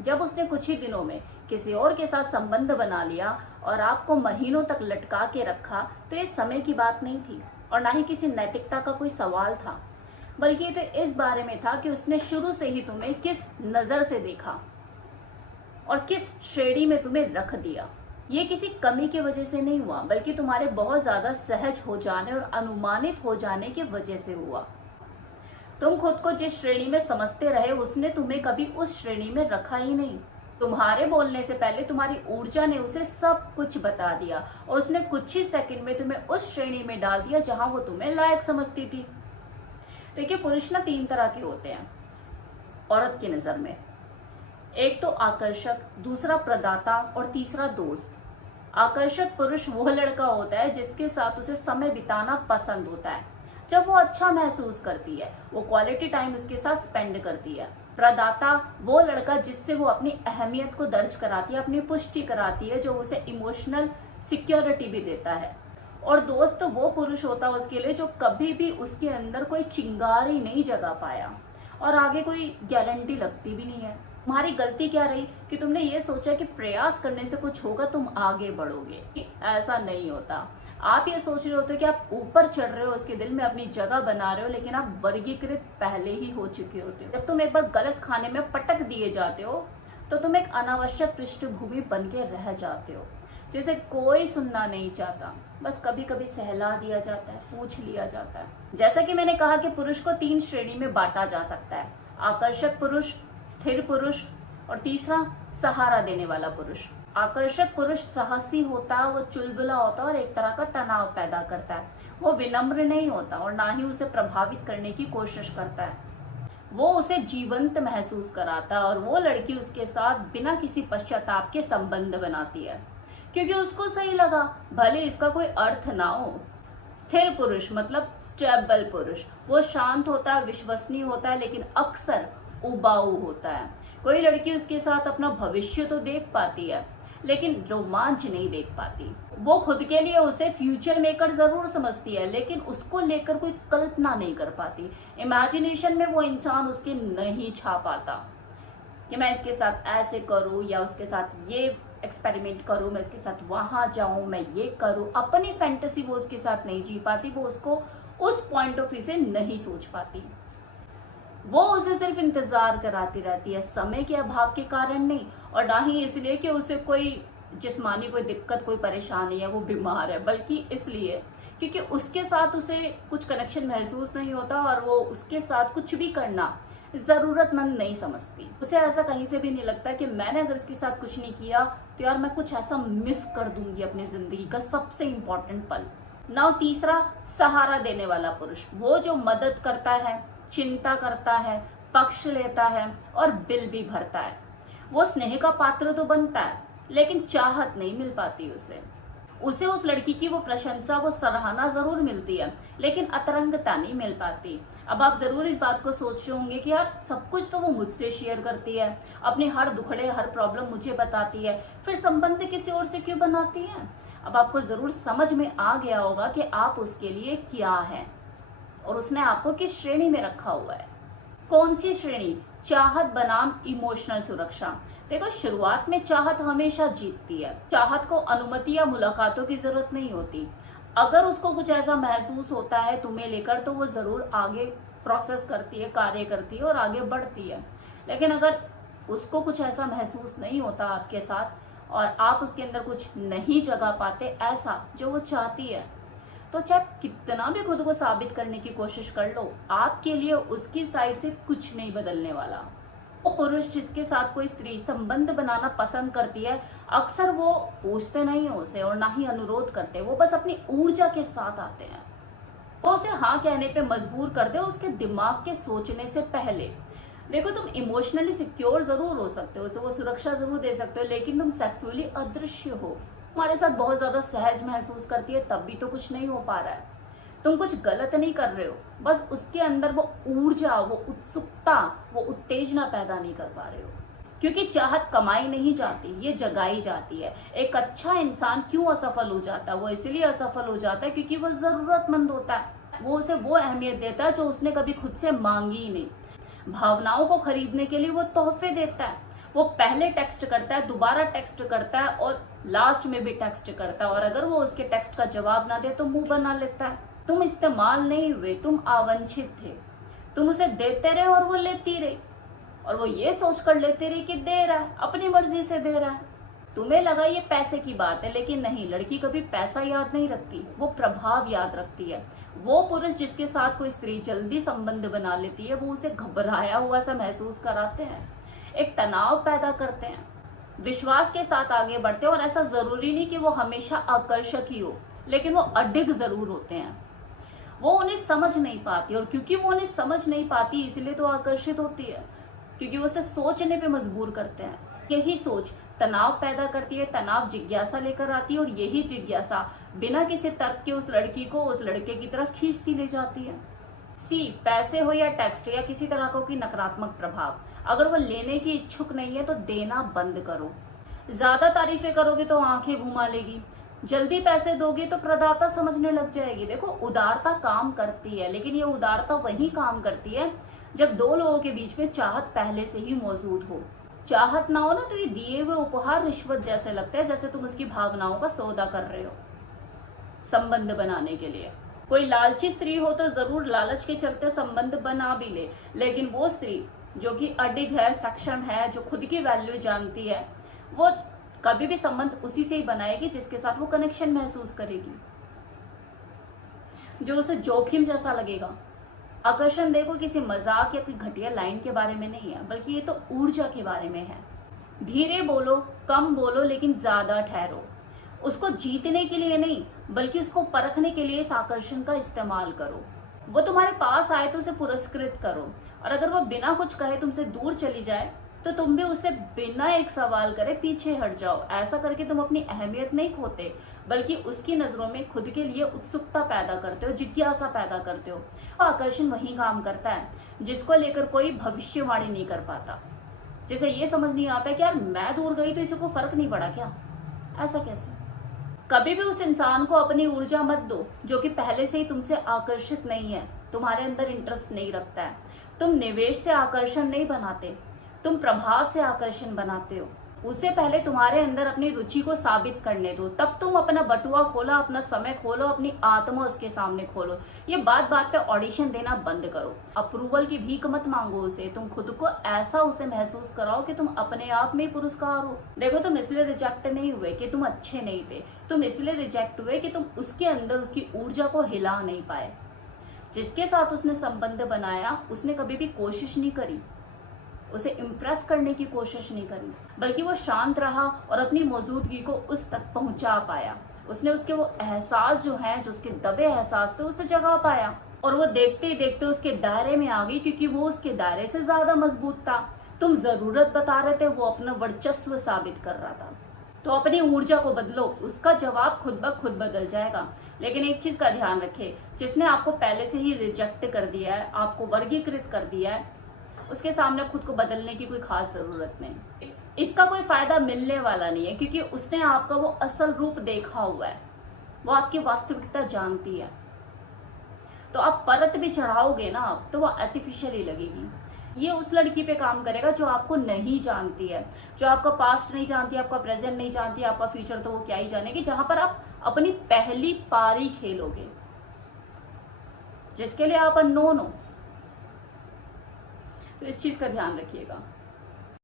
जब उसने कुछ ही दिनों में किसी और के साथ संबंध बना लिया और आपको महीनों तक लटका के रखा, तो ये समय की बात नहीं थी और ना ही किसी नैतिकता का कोई सवाल था, बल्कि ये तो इस बारे में था कि उसने शुरू से ही तुम्हें किस नजर से देखा और किस श्रेणी में तुम्हें रख दिया। ये किसी कमी की वजह से नहीं हुआ, बल्कि तुम्हारे बहुत ज्यादा सहज हो जाने और अनुमानित हो जाने की वजह से हुआ। तुम खुद को जिस श्रेणी में समझते रहे, उसने तुम्हें कभी उस श्रेणी में रखा ही नहीं। तुम्हारे बोलने से पहले तुम्हारी ऊर्जा ने उसे सब कुछ बता दिया और उसने कुछ ही सेकंड में तुम्हें उस श्रेणी में डाल दिया जहां वो तुम्हें लायक समझती थी। देखिए, पुरुष ना 3 तरह के होते हैं औरत की नजर में। एक तो आकर्षक, दूसरा प्रदाता और तीसरा दोस्त। आकर्षक पुरुष वो लड़का होता है जिसके साथ उसे समय बिताना पसंद होता है, जब वो अच्छा महसूस करती है, वो क्वालिटी टाइम उसके साथ स्पेंड करती है। प्रदाता वो लड़का जिससे वो अपनी अहमियत को दर्ज कराती है, अपनी पुष्टि कराती है, जो उसे इमोशनल सिक्योरिटी भी देता है। और दोस्त वो पुरुष होता है उसके लिए जो कभी भी उसके अंदर कोई चिंगारी नहीं जगा पाया और आगे कोई गारंटी लगती भी नहीं है। तुम्हारी गलती क्या रही कि तुमने ये सोचा कि प्रयास करने से कुछ होगा, तुम आगे बढ़ोगे। कि ऐसा नहीं होता। आप ये सोच रहे होते हो कि आप ऊपर चढ़ रहे हो, उसके दिल में अपनी जगह बना रहे हो, लेकिन आप वर्गीकृत पहले ही हो चुके होते हो। जब तुम एक बार गलत खाने में पटक दिए जाते हो तो तुम एक अनावश्यक पृष्ठभूमि बन के रह जाते हो, जिसे कोई सुनना नहीं चाहता। बस कभी कभी सहला दिया जाता है, पूछ लिया जाता है। जैसा कि मैंने कहा कि पुरुष को 3 श्रेणी में बांटा जा सकता है: आकर्षक पुरुष, स्थिर पुरुष और तीसरा सहारा देने वाला पुरुष। आकर्षक पुरुष साहसी होता है, वो चुलबुला होता है और एक तरह का तनाव पैदा करता है। वो विनम्र नहीं होता और ना ही उसे प्रभावित करने की कोशिश करता है। वो उसे जीवंत महसूस कराता है और वो लड़की उसके साथ बिना किसी पश्चाताप के संबंध बनाती है, क्योंकि उसको सही लगा, भले इसका कोई अर्थ ना हो। स्थिर पुरुष मतलब स्टेबल पुरुष, वो शांत होता है, विश्वसनीय होता है, लेकिन अक्सर उबाऊ होता है। कोई लड़की उसके साथ अपना भविष्य तो देख पाती है, लेकिन रोमांच नहीं देख पाती। वो खुद के लिए उसे फ्यूचर मेकर जरूर समझती है, लेकिन उसको लेकर कोई कल्पना नहीं कर पाती। इमेजिनेशन में वो इंसान उसके नहीं छा पाता कि मैं इसके साथ ऐसे करूं या उसके साथ ये एक्सपेरिमेंट करूं, मैं इसके साथ वहां जाऊं, मैं ये करूं। अपनी फैंटेसी वो उसके साथ नहीं जी पाती, वो उसको उस पॉइंट ऑफ व्यू से नहीं सोच पाती। वो उसे सिर्फ इंतजार कराती रहती है, समय के अभाव के कारण नहीं, और ना ही इसलिए कि उसे कोई जिस्मानी कोई दिक्कत, कोई परेशानी है, वो बीमार है, बल्कि इसलिए क्योंकि उसके साथ उसे कुछ कनेक्शन महसूस नहीं होता और वो उसके साथ कुछ भी करना जरूरतमंद नहीं समझती। उसे ऐसा कहीं से भी नहीं लगता कि मैंने अगर इसके साथ कुछ नहीं किया तो यार मैं कुछ ऐसा मिस कर दूंगी अपनी जिंदगी का सबसे इंपॉर्टेंट पल। नाउ तीसरा, सहारा देने वाला पुरुष। वो जो मदद करता है, चिंता करता है, पक्ष लेता है और बिल भी भरता है। वो स्नेह का पात्र तो बनता है, लेकिन चाहत नहीं मिल पाती उसे उस लड़की की वो प्रशंसा, वो सराहना जरूर मिलती है, लेकिन अतरंगता नहीं मिल पाती। अब आप जरूर इस बात को सोच रहे होंगे कि यार सब कुछ तो वो मुझसे शेयर करती है, अपने हर दुखड़े, हर प्रॉब्लम मुझे बताती है, फिर संबंध किसी और से क्यों बनाती है। अब आपको जरूर समझ में आ गया होगा कि आप उसके लिए क्या है और उसने आपको किस श्रेणी में रखा हुआ है। कौन सी श्रेणी? चाहत बनाम इमोशनल सुरक्षा। देखो, शुरुआत में चाहत हमेशा जीतती है। चाहत को अनुमति या मुलाकातों की जरूरत नहीं होती। अगर उसको कुछ ऐसा महसूस होता है तुम्हें लेकर, तो वो जरूर आगे प्रोसेस करती है, कार्य करती है और आगे बढ़ती है। लेकिन अगर उसको कुछ ऐसा महसूस नहीं होता आपके साथ और आप उसके अंदर कुछ नहीं जगा पाते ऐसा जो वो चाहती है, तो चाहे कितना भी खुद को साबित करने की कोशिश कर लो, आपके लिए उसकी साइड से कुछ नहीं बदलने वाला। वो पुरुष जिसके साथ कोई स्त्री संबंध बनाना पसंद करती है, अक्सर वो पूछते नहीं हो उसे और ना ही अनुरोध करते, वो बस अपनी ऊर्जा के साथ आते हैं। वो उसे हाँ कहने पे मजबूर कर दे उसके दिमाग के सोचने से पहले। देखो, तुम इमोशनली सिक्योर जरूर हो सकते हो, उसे वो सुरक्षा जरूर दे सकते हो, लेकिन तुम सेक्सुअली अदृश्य हो। तुम्हारे साथ बहुत ज्यादा सहज महसूस करती है, तब भी तो कुछ नहीं हो पा रहा है। तुम कुछ गलत नहीं कर रहे हो, बस उसके अंदर वो ऊर्जा, वो उत्सुकता, वो उत्तेजना पैदा नहीं कर पा रहे हो। क्योंकि चाहत कमाई नहीं जाती, ये जगाई जाती है। एक अच्छा इंसान क्यों असफल हो जाता है? वो इसलिए असफल हो जाता है क्योंकि वो जरूरतमंद होता है। वो उसे वो अहमियत देता है जो उसने कभी खुद से मांगी ही नहीं। भावनाओं को खरीदने के लिए वो तोहफे देता है वो पहले टेक्स्ट करता है, दोबारा टेक्स्ट करता है और लास्ट में भी टेक्स्ट करता है, और अगर वो उसके टेक्स्ट का जवाब ना दे तो मुंह बना लेता है। तुम इस्तेमाल नहीं हुए, तुम आवंछित थे, तुम उसे देते रहे और वो लेती रही, और वो ये सोच कर लेती रही कि दे रहा है, अपनी मर्जी से दे रहा है। तुम्हें लगा ये पैसे की बात है, लेकिन नहीं, लड़की कभी पैसा याद नहीं रखती, वो प्रभाव याद रखती है। वो पुरुष जिसके साथ कोई स्त्री जल्दी संबंध बना लेती है, वो उसे घबराया हुआ सा महसूस कराते हैं, एक तनाव पैदा करते हैं, विश्वास के साथ आगे बढ़ते हैं। और ऐसा जरूरी नहीं कि वो हमेशा आकर्षक ही हो, लेकिन वो अडिग जरूर होते हैं। वो उन्हें समझ नहीं पाती, और क्योंकि वो उन्हें समझ नहीं पाती इसलिए तो आकर्षित होती है, क्योंकि वो उसे सोचने पे मजबूर करते हैं। यही सोच तनाव पैदा करती है, तनाव जिज्ञासा लेकर आती है, और यही जिज्ञासा बिना किसी तर्क के उस लड़की को उस लड़के की तरफ खींचती ले जाती है। सी, पैसे हो या टेक्स्ट या किसी तरह का कोई नकारात्मक प्रभाव, अगर वो लेने की इच्छुक नहीं है तो देना बंद करो। ज्यादा तारीफें करोगे तो आंखें घुमा लेगी, जल्दी पैसे दोगे तो प्रदाता समझने लग जाएगी। देखो, उदारता काम करती है, लेकिन ये उदारता वही काम करती है जब दो लोगों के बीच में चाहत पहले से ही मौजूद हो। चाहत ना हो ना तो ये दिए हुए उपहार रिश्वत जैसे लगते हैं, जैसे तुम उसकी भावनाओं का सौदा कर रहे हो संबंध बनाने के लिए। कोई लालची स्त्री हो तो जरूर लालच के चलते संबंध बना भी ले, लेकिन वो स्त्री जो कि अडिग है, सक्षम है, जो खुद की वैल्यू जानती है, वो कभी भी संबंध उसी से ही बनाएगी जिसके साथ वो कनेक्शन महसूस करेगी, जो उसे जोखिम जैसा लगेगा। आकर्षण देखो किसी मजाक या कोई घटिया लाइन के बारे में नहीं है, बल्कि ये तो ऊर्जा के बारे में है। धीरे बोलो, कम बोलो, लेकिन ज्यादा ठहरो। उसको जीतने के लिए नहीं, बल्कि उसको परखने के लिए इस आकर्षण का इस्तेमाल करो। वो तुम्हारे पास आए तो उसे पुरस्कृत करो, और अगर वो बिना कुछ कहे तुमसे दूर चली जाए तो तुम भी उसे बिना एक सवाल करे पीछे हट जाओ। ऐसा करके तुम अपनी अहमियत नहीं खोते, बल्कि उसकी नजरों में खुद के लिए उत्सुकता पैदा करते हो, जिज्ञासा पैदा करते हो। आकर्षण वही काम करता है जिसको लेकर कोई भविष्यवाणी नहीं कर पाता, जिसे ये समझ नहीं आता कि यार मैं दूर गई तो इसे कोई फर्क नहीं पड़ा क्या। ऐसा कैसे? कभी भी उस इंसान को अपनी ऊर्जा मत दो जो कि पहले से ही तुमसे आकर्षित नहीं है, तुम्हारे अंदर इंटरेस्ट नहीं रखता है। तुम निवेश से आकर्षण नहीं बनाते, तुम प्रभाव से आकर्षण बनाते हो। उससे पहले तुम्हारे अंदर अपनी रुचि को साबित करने दो, तब तुम अपना बटुआ खोलो, अपना समय खोलो, अपनी आत्मा उसके सामने खोलो। ये बात बात पे ऑडिशन देना बंद करो, अप्रूवल की भीख मत मांगो उसे। तुम खुद को ऐसा उसे महसूस कराओ कि तुम अपने आप में पुरस्कार हो। देखो, तुम इसलिए रिजेक्ट नहीं हुए कि तुम अच्छे नहीं थे, तुम इसलिए रिजेक्ट हुए कि तुम उसके अंदर उसकी ऊर्जा को हिला नहीं पाए। जिसके साथ उसने संबंध बनाया उसने कभी भी कोशिश नहीं करी, उसे इम्प्रेस करने की कोशिश नहीं करी, बल्कि वो शांत रहा और अपनी मौजूदगी को उस तक पहुंचा पाया। उसने उसके वो एहसास जो है, जो उसके दबे एहसास थे, उसे जगा पाया, और वो देखते ही देखते उसके दायरे में आ गई, क्योंकि वो उसके दायरे से ज्यादा मजबूत था। तुम जरूरत बता रहे थे, वो अपना वर्चस्व साबित कर रहा था। तो अपनी ऊर्जा को बदलो, उसका जवाब खुद ब खुद बदल जाएगा। लेकिन एक चीज का ध्यान रखे, जिसने आपको पहले से ही रिजेक्ट कर दिया है, आपको वर्गीकृत कर दिया है, उसके सामने खुद को बदलने की कोई खास जरूरत नहीं। इसका कोई फायदा मिलने वाला नहीं है, क्योंकि उसने आपका वो असल रूप देखा हुआ है, वो आपकी वास्तविकता जानती है। तो आप परत भी चढ़ाओगे ना तो वो आर्टिफिशियल ही लगेगी। ये उस लड़की पे काम करेगा जो आपको नहीं जानती है, जो आपका पास्ट नहीं जानती, आपका प्रेजेंट नहीं जानती, आपका फ्यूचर तो वो क्या ही जानेगी। जहां पर आप अपनी पहली पारी खेलोगे, जिसके लिए आप अननोन हो। तो इस चीज का ध्यान रखिएगा।